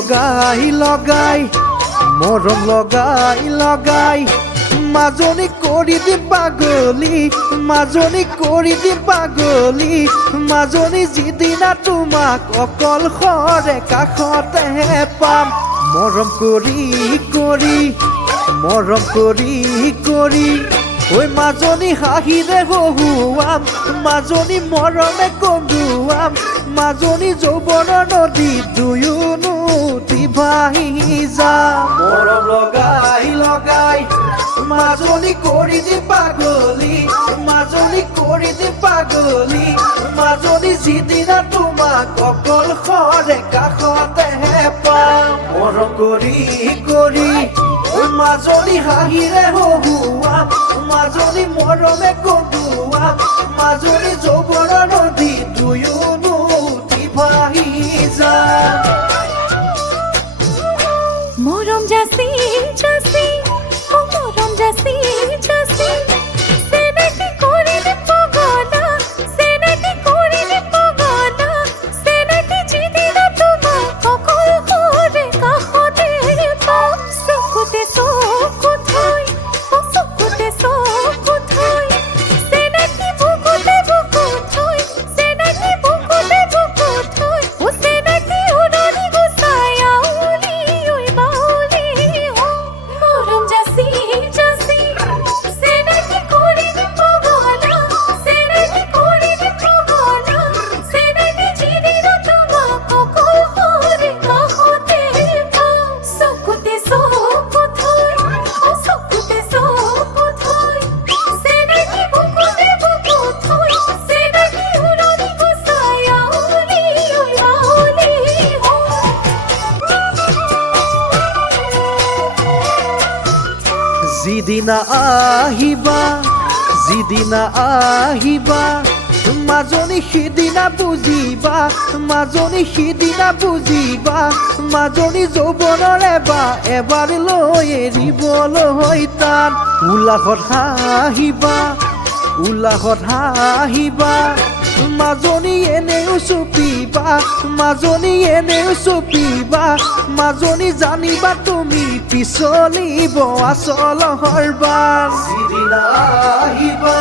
লগাই লগাই মৰম লগাই লগাই মাজনী কৰি দিম পাগলী মাজনী কৰি দিম পাগলী মাজনী যিদিনা তোমাক অকলশৰে কাষতেহে পাম মৰম কৰি কৰি মৰম কৰি কৰি ঐ মাজনী হাঁহিৰে হহুৱাম মাজনী মৰমে কন্দুৱাম মাজনী যৌৱনৰ নদী দুয়োনো ভাহি যাম মৰম লগাই লগাই মাজনী কৰি দিম পাগলী মাজনী কৰি দিম পাগলী মাজনী যিদিনা তোমাক অকলশৰে কাষতেহে পাম মৰম কৰি কৰি মাজনী হাঁহিৰে হহুৱাম মাজনী মৰমে কন্দুৱাম মাজনী যৌৱনৰ নদী দুয়োনো ভাহি যাম মৰম জাচি জাচি মৰম জাচি জাচি সেনেকে কৰি দে পগলা সেনেকে কৰি দে পগলা সেনেকে যিদিনা তোমাক অকলশৰে কাষতে পাম চকুতে চকু থৈ চকুতে চকু থৈ সেনেকে বুকুতে বুকু থৈ সেনেকে বুকুতে বুকু থৈ সেনেকে উৰণি গুচাই আউলি ঐ বাউলি মৰম জাচি জাচি সেনেকে কৰি দে পগলা সেনেকে কৰি দে পগলা সেনেকে যিদিনা তোমাক অকলশৰে কাষতে পাম চকুতে চকু থৈ চকুতে চকু থৈ সেনেকে বুকুতে বুকু থৈ সেনেকে উৰণি গুচাই আউলি ঐ বাউলি যিদিনা আহিবা যিদিনা আহিবা মাজনী সিদিনা বুজিবা মাজনী সিদিনা বুজিবা মাজনী যৌৱনৰ এবাৰ লৈ এৰিবলৈ টান উলাহত হাঁহিবা উলাহত হাঁহিবা মাজনী এনেও চুপিবা মাজনী এনেও চুপিবা মাজনী জানিবা তুমি পিছলিব আচলৰ বান যিদিনা আহিবা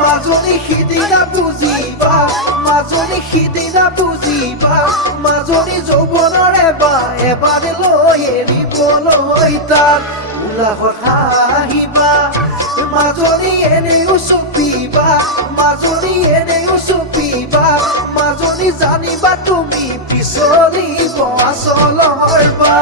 মাজনী সিদিনা বুজিবা মাজনী সিদিনা বুজিবা মাজনী যৌৱনৰ এবাৰ লৈ এৰিবলৈ টান উলাহত হাঁহিবা মাজনী এনেও চুপিবা মাজনী এনেও চুপিবা মাজনী জানিবা তুমি পিছলিব আচলৰ বান